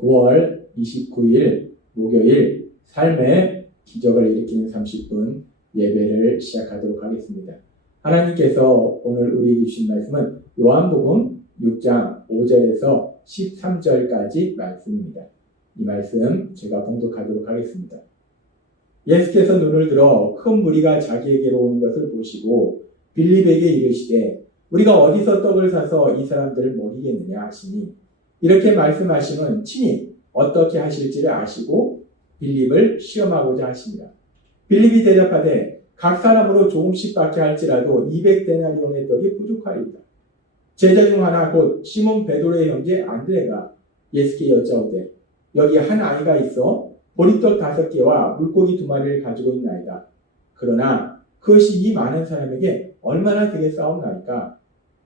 9월 29일 목요일 삶의 기적을 일으키는 30분 예배를 시작하도록 하겠습니다. 하나님께서 오늘 우리에게 주신 말씀은 요한복음 6장 5절에서 13절까지 말씀입니다. 이 말씀 제가 봉독하도록 하겠습니다. 예수께서 눈을 들어 큰 무리가 자기에게로 오는 것을 보시고 빌립에게 이르시되 우리가 어디서 떡을 사서 이 사람들을 먹이겠느냐 하시니 이렇게 말씀하시면 친히 어떻게 하실지를 아시고 빌립을 시험하고자 하십니다. 빌립이 대답하되 각 사람으로 조금씩밖에 할지라도 200데나리온의 떡이 부족하리이다. 제자 중 하나 곧 시몬 베드로의 형제 안드레가 예수께 여짜오되 여기 한 아이가 있어 보리떡 5개와 물고기 2마리를 가지고 있나이다. 그러나 그것이 이 많은 사람에게 얼마나 되겠사옵나이까?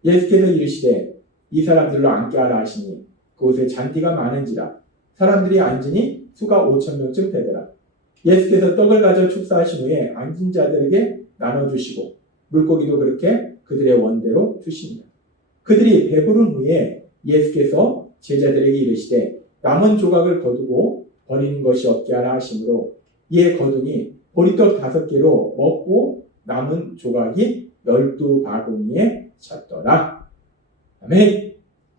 예수께서 이르시되 이 사람들로 앉게 하라 하시니 그곳에 잔디가 많은지라 사람들이 앉으니 수가 5,000명쯤 되더라. 예수께서 떡을 가져 축사하신 후에 앉은 자들에게 나눠주시고 물고기도 그렇게 그들의 원대로 주십니다. 그들이 배부른 후에 예수께서 제자들에게 이르시되 남은 조각을 거두고 버리는 것이 없게 하라 하시므로 이에 거두니 보리떡 5개로 먹고 남은 조각이 12바구니에 찼더라. 아멘.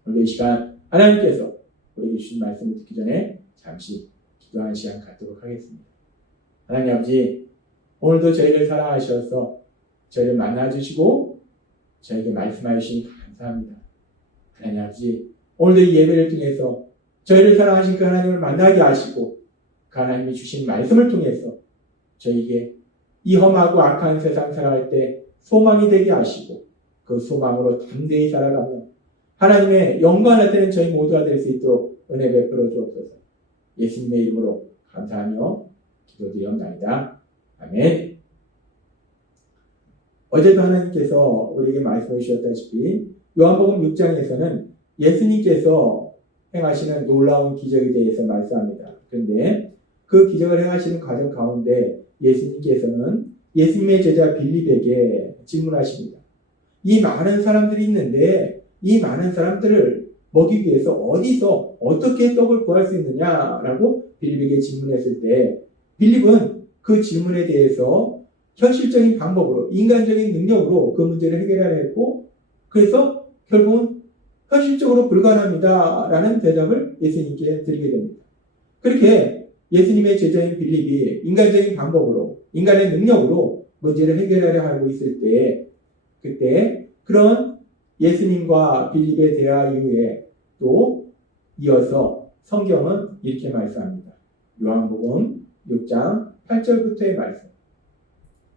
오늘 이 시간 하나님께서 우리에게 주신 말씀을 듣기 전에 잠시 기도하는 시간 갖도록 하겠습니다. 하나님 아버지, 오늘도 저희를 사랑하셔서 저희를 만나주시고 저에게 말씀하여 주시니 감사합니다. 하나님 아버지, 오늘도 이 예배를 통해서 저희를 사랑하신 그 하나님을 만나게 하시고 그 하나님이 주신 말씀을 통해서 저희에게 이 험하고 악한 세상 살아갈 때 소망이 되게 하시고 그 소망으로 담대히 살아가며 하나님의 영광을 나타내는 저희 모두가 될 수 있도록 은혜 베풀어 주옵소서. 예수님의 이름으로 감사하며 기도드리옵나이다. 아멘. 어제도 하나님께서 우리에게 말씀해 주셨다시피 요한복음 6장에서는 예수님께서 행하시는 놀라운 기적에 대해서 말씀합니다. 그런데 그 기적을 행하시는 과정 가운데 예수님께서는 예수님의 제자 빌립에게 질문하십니다. 이 많은 사람들이 있는데 이 많은 사람들을 먹이기 위해서 어디서 어떻게 떡을 구할 수 있느냐라고 빌립에게 질문했을 때 빌립은 그 질문에 대해서 현실적인 방법으로 인간적인 능력으로 그 문제를 해결하려 했고 그래서 결국은 현실적으로 불가능합니다 라는 대답을 예수님께 드리게 됩니다. 그렇게 예수님의 제자인 빌립이 인간적인 방법으로 인간의 능력으로 문제를 해결하려 하고 있을 때 그때 그런 예수님과 빌립의 대화 이후에 또 이어서 성경은 이렇게 말씀합니다. 요한복음 6장 8절부터의 말씀.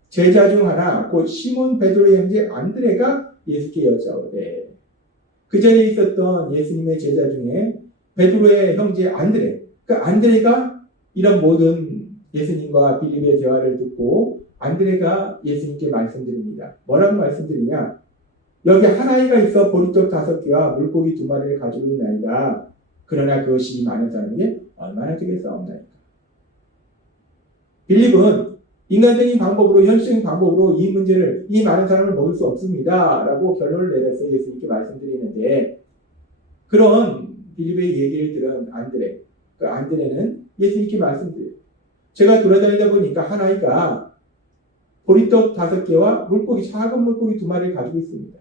제자 중 하나 곧 시몬 베드로의 형제 안드레가 예수께 여짜오되 그 자리에 있었던 예수님의 제자 중에 베드로의 형제 안드레, 그 안드레가 이런 모든 예수님과 빌립의 대화를 듣고 안드레가 예수님께 말씀드립니다. 뭐라고 말씀드리냐? 여기 한 아이가 있어 보리떡 5개와 물고기 2마리를 가지고 있나이다. 그러나 그것이 많은 사람에게 얼마나 되겠사옵나이까? 빌립은 인간적인 방법으로 현실적인 방법으로 이 문제를 이 많은 사람을 먹을 수 없습니다 라고 결론을 내려서 예수님께 말씀드리는데 그런 빌립의 얘기를 들은 안드레, 그 안드레는 예수님께 말씀드려요. 제가 돌아다니다 보니까 한 아이가 보리떡 5개와 물고기, 작은 물고기 2마리를 가지고 있습니다.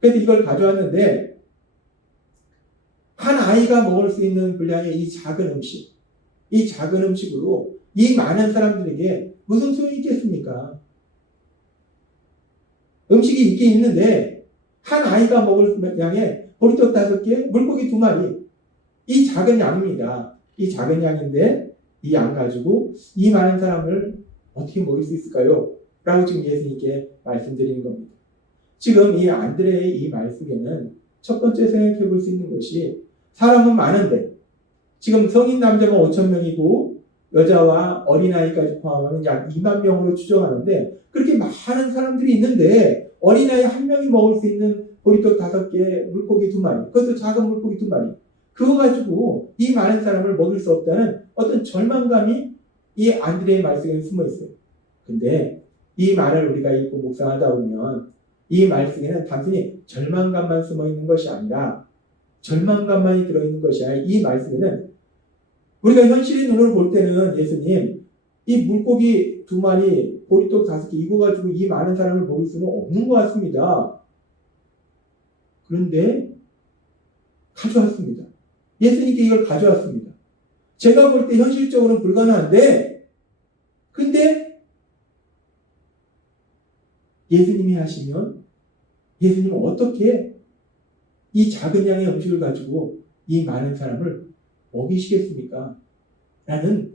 그래서 이걸 가져왔는데 한 아이가 먹을 수 있는 분량의 이 작은 음식으로 이 많은 사람들에게 무슨 소용이 있겠습니까? 음식이 있긴 있는데 한 아이가 먹을 양의 보리떡 5개, 물고기 2마리 이 작은 양입니다. 이 작은 양인데 이 양 가지고 이 많은 사람을 어떻게 먹일 수 있을까요? 라고 지금 예수님께 말씀드리는 겁니다. 지금 이 안드레의 이 말 속에는 첫 번째 생각해 볼 수 있는 것이 사람은 많은데 지금 성인 남자가 5,000명이고 여자와 어린아이까지 포함하면 약 2만 명으로 추정하는데 그렇게 많은 사람들이 있는데 어린아이 한 명이 먹을 수 있는 보리떡 5개, 물고기 2마리, 그것도 작은 물고기 2마리 그거 가지고 이 많은 사람을 먹일 수 없다는 어떤 절망감이 이 안드레의 말 속에 숨어 있어요. 근데 이 말을 우리가 읽고 묵상하다 보면 이 말 속에는 단순히 절망감만 숨어 있는 것이 아니라 절망감만이 들어있는 것이 아니라 이 말 속에는 우리가 현실의 눈으로 볼 때는 예수님, 이 물고기 2마리, 보리떡 5개 이거 가지고 이 많은 사람을 먹일 수는 없는 것 같습니다. 그런데 가져왔습니다. 예수님께 이걸 가져왔습니다. 제가 볼 때 현실적으로는 불가능한데, 근데 예수님이 하시면 예수님은 어떻게 이 작은 양의 음식을 가지고 이 많은 사람을 먹이시겠습니까? 라는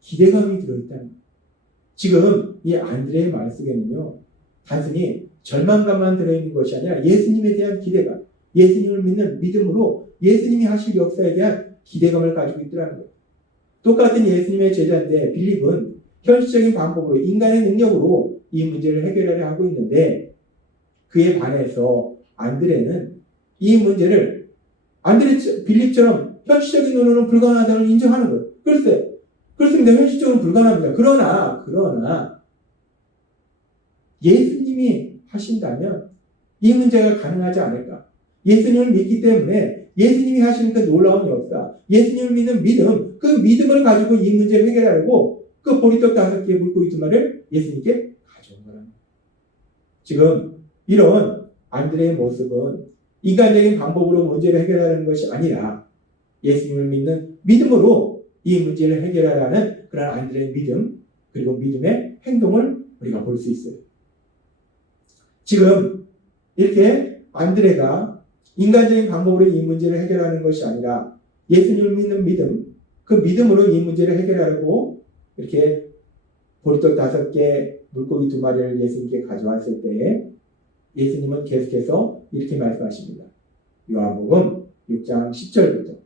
기대감이 들어있다는 거예요. 지금 이 안드레의 말 속에는요, 단순히 절망감만 들어있는 것이 아니라 예수님에 대한 기대감, 예수님을 믿는 믿음으로 예수님이 하실 역사에 대한 기대감을 가지고 있더라는 거예요. 똑같은 예수님의 제자인데 빌립은 현실적인 방법으로 인간의 능력으로 이 문제를 해결하려 하고 있는데 그에 반해서 안드레는 이 문제를 빌립처럼 현실적인 눈으로는 불가능하다는 걸 인정하는 거예요. 글쎄, 그렇습니다. 현실적으로 불가능합니다. 그러나 예수님이 하신다면 이 문제가 가능하지 않을까? 예수님을 믿기 때문에 예수님이 하시는 그 놀라운 역사, 예수님을 믿는 믿음, 그 믿음을 가지고 이 문제를 해결하려고 그 보리떡 5개, 물고기 2마리를 예수님께 가져온 거랍니다. 지금 이런 안드레의 모습은 인간적인 방법으로 문제를 해결하는 것이 아니라 예수님을 믿는 믿음으로 이 문제를 해결하라는 그런 안드레의 믿음, 그리고 믿음의 행동을 우리가 볼 수 있어요. 지금 이렇게 안드레가 인간적인 방법으로 이 문제를 해결하는 것이 아니라 예수님을 믿는 믿음, 그 믿음으로 이 문제를 해결하려고 이렇게 보리떡 5개, 물고기 2마리를 예수님께 가져왔을 때에 예수님은 계속해서 이렇게 말씀하십니다. 요한복음 6장 10절부터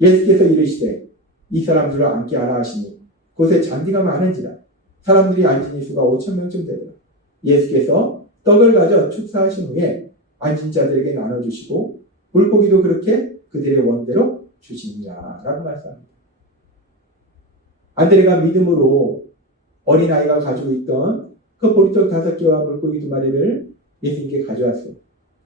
예수께서 이르시되 이 사람들을 앉게 하라 하시니 곳에 잔디가 많은지라 사람들이 앉은 수가 5,000명쯤 되더라. 예수께서 떡을 가져 축사하신 후에 앉은 자들에게 나눠주시고 물고기도 그렇게 그들의 원대로 주시니라 라고 말씀합니다. 안드레가 믿음으로 어린아이가 가지고 있던 그 보리떡 5개와 물고기 2마리를 예수님께 가져왔어요.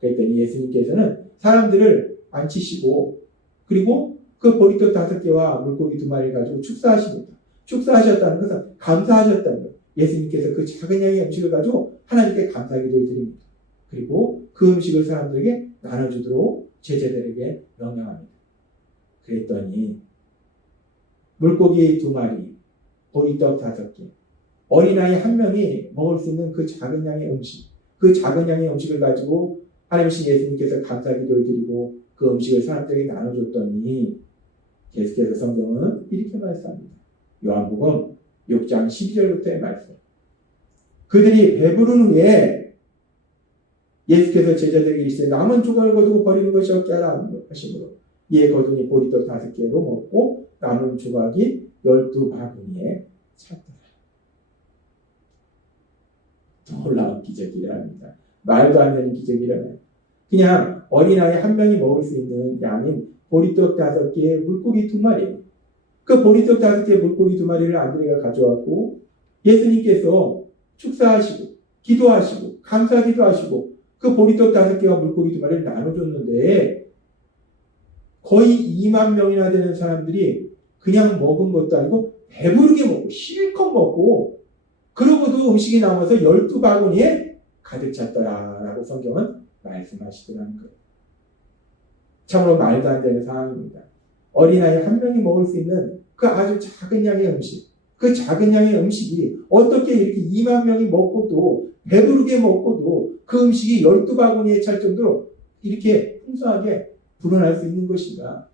그랬더니 예수님께서는 사람들을 앉히시고 그리고 그 보리떡 5개와 물고기 2마리를 가지고 축사하십니다. 축사하셨다는 것은 감사하셨다는 거예요. 예수님께서 그 작은 양의 음식을 가지고 하나님께 감사 기도를 드립니다. 그리고 그 음식을 사람들에게 나눠주도록 제자들에게 명령합니다. 그랬더니 물고기 2마리, 보리떡 5개, 어린아이 1명이 먹을 수 있는 그 작은 양의 음식, 그 작은 양의 음식을 가지고 하나님이신 예수님께서 감사 기도를 드리고 그 음식을 사람들에게 나눠줬더니 계속해서 성경은 이렇게 말씀합니다. 요한복음 6장 12절부터의 말씀. 그들이 배부른 후에 예수께서 제자들에게 이르시되 남은 조각을 거두고 버리는 것이 없게 하라 하시므로 이에 거두니 보리떡 5개로 먹고 남은 조각이 12바구니에 찼더라. 놀라운 기적이랍니다. 말도 안 되는 기적이라면 그냥 어린아이 1명이 먹을 수 있는 양인 보리떡 5개, 물고기 2마리. 그 보리떡 5개, 물고기 2마리를 안드레가 가져왔고 예수님께서 축사하시고 기도하시고 감사 기도하시고 그 보리떡 5개와 물고기 2마리를 나눠줬는데 거의 2만 명이나 되는 사람들이 그냥 먹은 것도 아니고 배부르게 먹고 실컷 먹고 그러고도 음식이 남아서 12바구니에 가득 찼더라라고 성경은 말씀하시더라는 거예요. 참으로 말도 안 되는 상황입니다. 어린아이 1명이 먹을 수 있는 그 아주 작은 양의 음식, 그 작은 양의 음식이 어떻게 이렇게 2만 명이 먹고도 배부르게 먹고도 그 음식이 12바구니에 찰 정도로 이렇게 풍성하게 불어날 수 있는 것인가?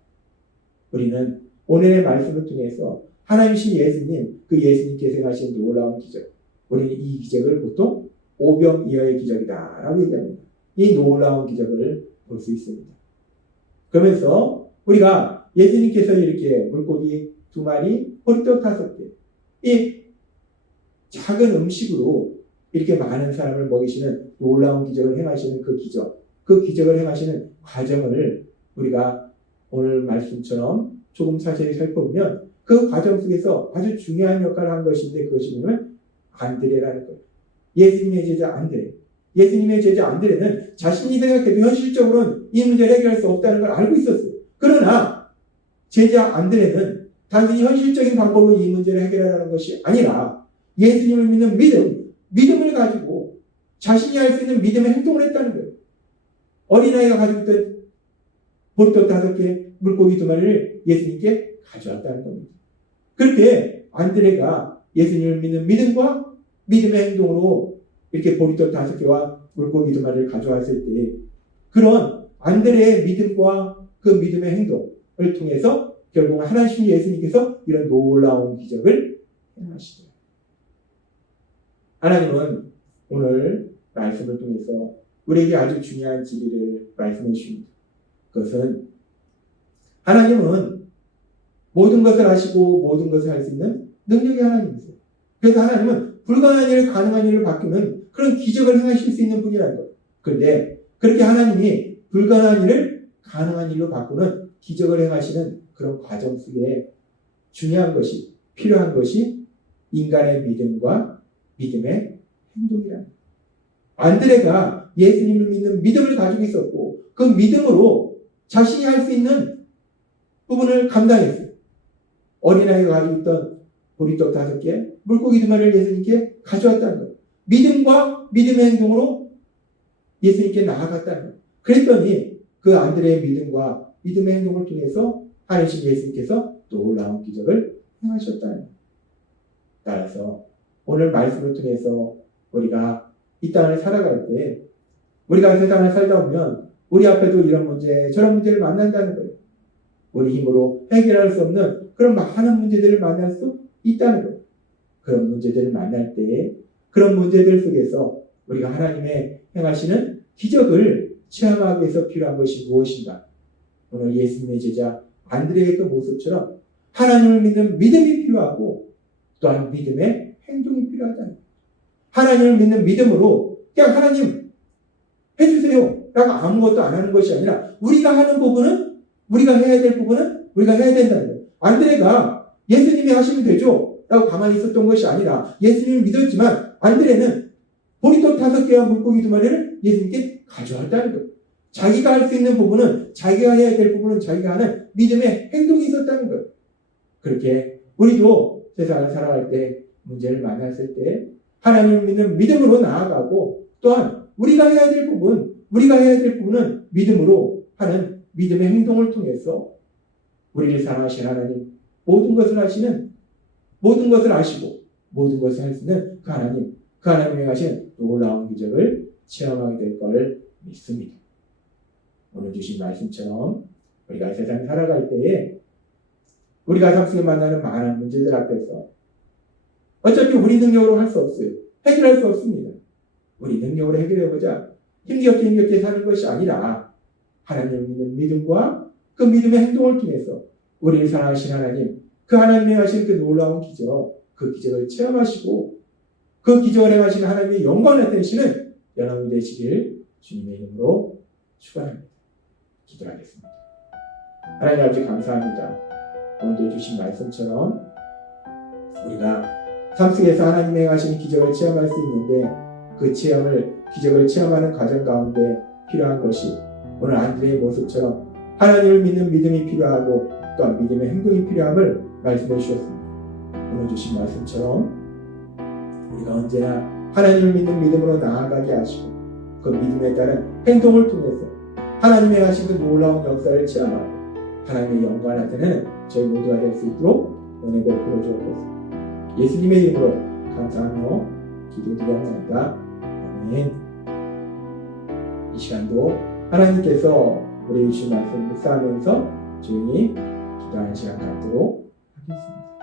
우리는 오늘의 말씀을 통해서 하나님이신 예수님, 그 예수님께서 행하신 놀라운 기적, 우리는 이 기적을 보통 오병이어의 기적이다 라고 얘기합니다. 이 놀라운 기적을 볼 수 있습니다. 그러면서 우리가 예수님께서 이렇게 물고기 2마리, 보리떡 5개, 이 작은 음식으로 이렇게 많은 사람을 먹이시는 놀라운 기적을 행하시는 그 기적을 행하시는 과정을 우리가 오늘 말씀처럼 조금 자세히 살펴보면 그 과정 속에서 아주 중요한 역할을 한 것인데 그것이 뭐냐면 안드레라는 거예요. 예수님의 제자 안드레. 예수님의 제자 안드레는 자신이 생각해도 현실적으로는 이 문제를 해결할 수 없다는 걸 알고 있었어요. 그러나 제자 안드레는 단순히 현실적인 방법으로 이 문제를 해결하는 것이 아니라 예수님을 믿는 믿음을 가지고 자신이 할 수 있는 믿음의 행동을 했다는 거예요. 어린아이가 가지고 있던 보리떡 5개, 물고기 2마리를 예수님께 가져왔다는 겁니다. 그렇게 안드레가 예수님을 믿는 믿음과 믿음의 행동으로 이렇게 보리떡 5개와 물고기 2마리를 가져왔을 때 그런 안드레의 믿음과 그 믿음의 행동을 통해서 결국 하나님 예수님께서 이런 놀라운 기적을 행하시죠. 하나님은 오늘 말씀을 통해서 우리에게 아주 중요한 진리를 말씀해 주십니다. 그것은 하나님은 모든 것을 하시고 모든 것을 할 수 있는 능력의 하나님이세요. 그래서 하나님은 불가능한 일을 가능한 일로 바꾸는 그런 기적을 행하실 수 있는 분이라는 거예요. 그런데 그렇게 하나님이 불가능한 일을 가능한 일로 바꾸는 기적을 행하시는 그런 과정 속에 중요한 것이, 필요한 것이 인간의 믿음과 믿음의 행동이라는 거예요. 안드레가 예수님을 믿는 믿음을 가지고 있었고 그 믿음으로 자신이 할 수 있는 부분을 감당했어요. 어린아이가 가지고 있던 보리떡 5개, 물고기 2마리를 예수님께 가져왔다는 거예요. 믿음과 믿음의 행동으로 예수님께 나아갔다는 거예요. 그랬더니 그 안드레의 믿음과 믿음의 행동을 통해서 하나님 예수님께서 놀라운 기적을 행하셨다는 거예요. 따라서 오늘 말씀을 통해서 우리가 이 땅을 살아갈 때 우리가 세상을 살다 보면 우리 앞에도 이런 문제 저런 문제를 만난다는 거예요. 우리 힘으로 해결할 수 없는 그런 많은 문제들을 만날 수 있다는 거예요. 그런 문제들을 만날 때 그런 문제들 속에서 우리가 하나님의 행하시는 기적을 체험하기 위해서 필요한 것이 무엇인가? 오늘 예수님의 제자 안드레의 그 모습처럼 하나님을 믿는 믿음이 필요하고 또한 믿음의 행동이 필요하다는 거예요. 하나님을 믿는 믿음으로 그냥 하나님 해주세요 라고 아무것도 안 하는 것이 아니라 우리가 하는 부분은 우리가 해야 될 부분은 우리가 해야 된다는 거예요. 안드레가 예수님이 하시면 되죠 라고 가만히 있었던 것이 아니라 예수님을 믿었지만 안드레는 보리떡 5개와 물고기 2마리를 예수님께 가져왔다는 거예요. 자기가 할 수 있는 부분은 자기가 해야 될 부분은 자기가 하는 믿음의 행동이 있었다는 거예요. 그렇게 우리도 세상을 살아갈 때 문제를 만났을 때 하나님을 믿는 믿음으로 나아가고 또한 우리가 해야 될 부분은 믿음으로 하는 믿음의 행동을 통해서 우리를 사랑하시는 하나님, 모든 것을 아시고 모든 것을 할 수 있는 그 하나님이 하신 놀라운 기적을 체험하게 될 걸 믿습니다. 오늘 주신 말씀처럼 우리가 세상에 살아갈 때에 우리가 삶 속에 만나는 많은 문제들 앞에서 어차피 우리 능력으로 할 수 없어요. 해결할 수 없습니다. 우리 능력으로 해결해보자. 힘겹게 사는 것이 아니라 하나님을 믿는 믿음과 그 믿음의 행동을 통해서 우리를 사랑하신 하나님, 그 하나님이 하신 그 놀라운 기적, 그 기적을 체험하시고 그 기적을 행하시는 하나님의 영광을 나타내시는 여러분 되시길 주님의 이름으로 축원합니다. 기도하겠습니다. 하나님 아버지 감사합니다. 오늘도 주신 말씀처럼 우리가 삶 속에서 하나님의 행하시는 기적을 체험할 수 있는데 그 기적을 체험하는 과정 가운데 필요한 것이 오늘 안드레의 모습처럼 하나님을 믿는 믿음이 필요하고 또한 믿음의 행동이 필요함을 말씀해 주셨습니다. 오늘 주신 말씀처럼 우리가 언제나 하나님을 믿는 믿음으로 나아가게 하시고 그 믿음에 따른 행동을 통해서 하나님의 하신 그 놀라운 역사를 체험하고 하나님의 영광을 나타내는 저희 모두가 될 수 있도록 은혜 베풀어 주옵소서. 예수님의 이름으로 감사하며 기도드렸나이다. 아멘. 이 시간도 하나님께서 우리 주신 말씀 묵상하면서 조용히 기도하는 시간 갖도록 하겠습니다.